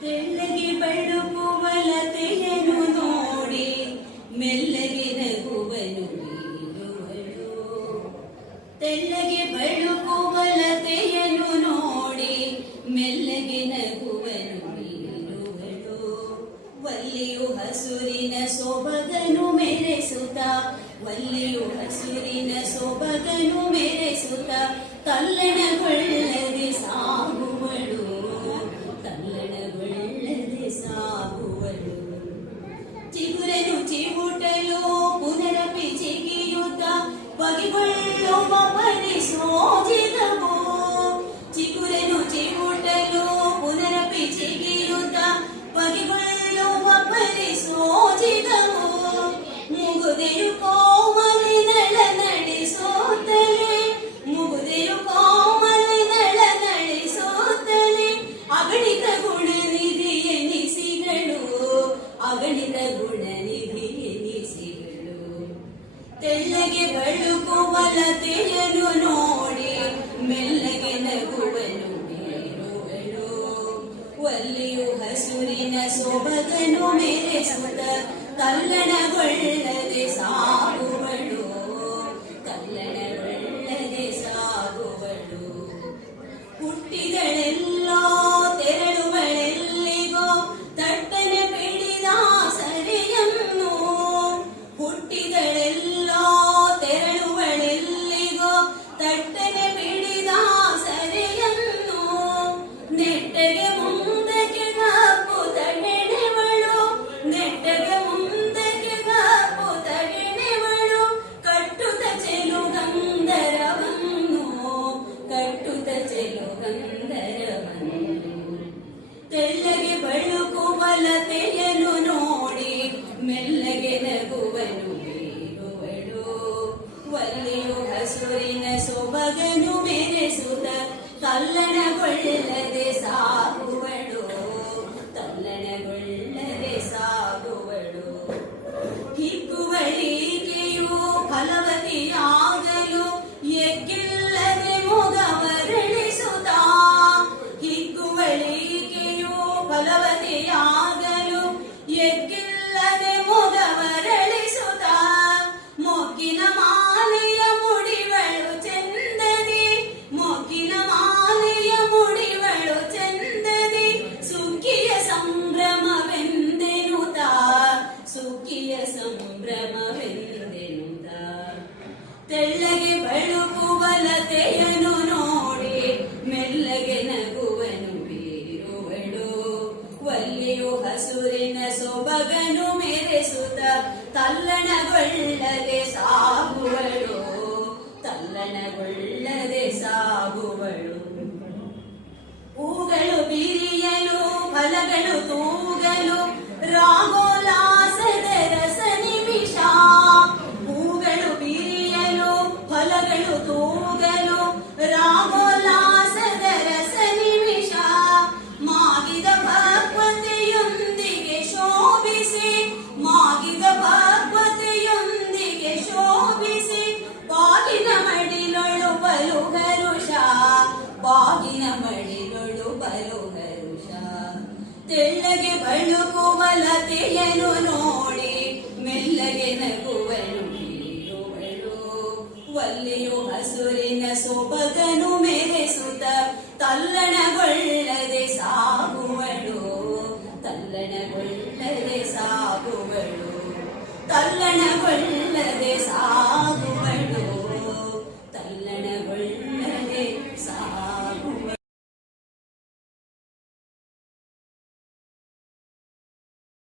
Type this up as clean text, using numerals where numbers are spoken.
ತೆಳ್ಳಗೆ ಬೆಳಗುವ ಲತೆಯನ್ನು ನೋಡಿ ಮೆಲ್ಲಗೆ ನಗುವನು ಬೀರುವಳು. ತೆಳ್ಳಗೆ ಬೆಳಗುವ ಲತೆಯನ್ನು ನೋಡಿ ಮೆಲ್ಲಗೆ ನಗುವನು ಬೀರುವಳು. ವಲ್ಲಿಯು ಹಸುರಿನ ಸೊಬಗನು ಮೆರೆಸುತ್ತ, ವಲ್ಲಿಯು ಹಸುರಿನ ಸೊಬಗನು ಮೆರೆಸುತ್ತ ತಲ್ಲಣಗೊಳ್ಳದೆ ಸಾಗುವಳು, ತಲ್ಲಣಗೊಳ್ಳದೆ ಸಾಗುವಳು. ಚಿಗುರನು ಚಿವುಟಲು ಪುನರಪಿ ಚಿಗಿಯುತ್ತ ಬಗೆಗೊಳ್ಳುವ ಪರಿ ಸೋಜಿದವು. ಚಿಗುರನು ಚಿವುಟಲು ಪುನರಪಿ ಚಿಗಿಯುತ್ತ ಬಗೆಗೊಳ್ಳುವ ಪರಿ ಸೋಜಿದವು. ಮುಗುದೆಯು ಕೋಮಲಿನಳ ನಡೆಸುತ್ತಲೇ, ಮುಗುದೆಯು ಕೋಮಲಿನಳ ನಡೆಸುತ್ತಲೇ ಅಗಣಿತ ಗುಣನಿಧಿ ಎನಿಸಿಗಳು, ಅಗಣಿತ ಗುಣನಿಧಿ ಎನಿಸಿಗಳು. ತೆಳ್ಳಗೆ ಬಳುಕುವ ಲತೆಯನ್ನು ನೋಡಿ ಮೆಲ್ಲಗೆ ನಗುವನು ಬೀರುವಳು. ವಲ್ಲಿಯು ಹಸುರಿನ ಸೊಬಗನು ಮೆರೆಸುತ್ತ ತಲ್ಲಣಗೊಳ್ಳದೆ ಸಾಗುವಳು, ತಲ್ಲಣಗೊಳ್ಳದೆ ಸಾಗುವಳು. ಹುಟ್ಟಿದಳೆಲ್ಲೋ ತೆರಳುವಳೆಲ್ಲಿಗೋ ತಟ್ಟನೆ ಪಿಡಿದ ಸರಿಯನ್ನು. ಹುಟ್ಟಿದಳೆಲ್ಲೋ ತೆರಳುವಳೆಲ್ಲಿಗೋ ತಟ್ಟನೆ ಪಿಡಿದ ಸರಿಯನ್ನು. ನೆಟ್ಟಗೆ ಮುಂದಕ್ಕೆ ಕಪ್ಪು ತಗೆಣೆವಳು, ನೆಟ್ಟಗೆ ಮುಂದಕ್ಕೆ ಕಪ್ಪು ತಗೆಣೆವಳು. ಕಟ್ಟುತ್ತ ಚೆಲುಗಂಧರವನ್ನು, ಕಟ್ಟುತ್ತ ಚೆಲುಗಂಧರವನ್ನು. ತೆಳ್ಳಗೆ ಬಳುಕುವ ಲತೆಯನ್ನು ನೋಡಿ ಮೆಲ್ಲಗೆ ನಗುವನು ಬೀರುವಳು. ವಲ್ಲಿಯು ಹಸುರಿನ ಸೊಬಗನು ಮೆರೆಸುತ್ತ ತಲ್ಲಣಗೊಳ್ಳದೆ ಸಾಗುವಳು, ತಲ್ಲಣಗೊಳ್ಳದೆ ಸಾಗುವಳು. ಹಿಗ್ಗುವಳಿಕೆಯು ಫಲವತಿಯಾಗಲು ಎಗ್ಗಿಲ್ಲದೆ ಮೊಗವರಳಿಸುತ್ತ, ಹಿಗ್ಗುವಳಿಕೆಯು ಫಲವತಿಯಾಗಲು ಎಗ್ಗಿಲ್ಲದೆ ಮೊಗವರಳಿಸುತ್ತ ಮೊಗ್ಗಿನ ಮಾಲೆಯ ಮುಡಿವಳು ಚೆಂದದಿ, ಮೊಗ್ಗಿನ ಮಾಲೆಯ ಮುಡಿವಳು ಚೆಂದದಿ. ಸುಗ್ಗಿಯ ಸಂಭ್ರಮವೆಂದೆನುತ, ಸುಗ್ಗಿಯ ಸಂಭ್ರಮವೆಂದೆನುತ. ತೆಳ್ಳಗೆ ಬಳುಕುವ ಲತೆಯನ್ನು ನೋಡಿ ಮೆಲ್ಲಗೆ ನಗುವನು ಬೀರುವಳು. ವಲ್ಲಿಯು ಹಸುರಿನ ಸೊಬಗನು ಮೆರೆಸುತ್ತ ತಲ್ಲಣಗೊಳ್ಳದೆ ಸಾಗುವಳು, ತಲ್ಲಣಗೊಳ್ಳದೆ ಸಾಗುವಳು. ಹೂಗಳು ಬಿರಿಯಲು ಫಲಗಳು ತೂಗಲು ರಾಗೋಲ್ಲಾಸದ ರಸ ನಿಮಿಷ. ಹೂಗಳು ಬಿರಿಯಲು ಫಲಗಳು ತೂಗಲು ರಾಗೋಲ್ಲಾಸದ ರಸ ನಿಮಿಷ. ಮಾಗಿದ ಭಕ್ವತೆಯೊಂದಿಗೆ ಶೋಭಿಸಿ, ಮಾಗಿದ ಭಕ್ವತೆಯೊಂದಿಗೆ ಶೋಭಿಸಿ ಬಾಗಿನ ಮಡಿಲೊಳು ಬಲು ಹರುಷ, ಬಾಗಿನ ಮಡಿಲೊಳು ಬಲು ಹರುಷ. ತೆಳ್ಳಗೆ ಬಳುಕುವ ಲತೆಯನ್ನು ನೋಡಿ ಮೆಲ್ಲಗೆ ನಗುವನು ಬೀರುವಳು. ವಲ್ಲಿಯು ಹಸುರಿನ ಸೊಬಗನು ಮೆರೆಸುತ್ತ ತಲ್ಲಣಗೊಳ್ಳದೆ ಸಾಗುವಳು, ತಲ್ಲಣಗೊಳ್ಳದೆ ಸಾಗುವಳು, ತಲ್ಲಣಗೊಳ್ಳದೆ ಸಾಗುವಳು.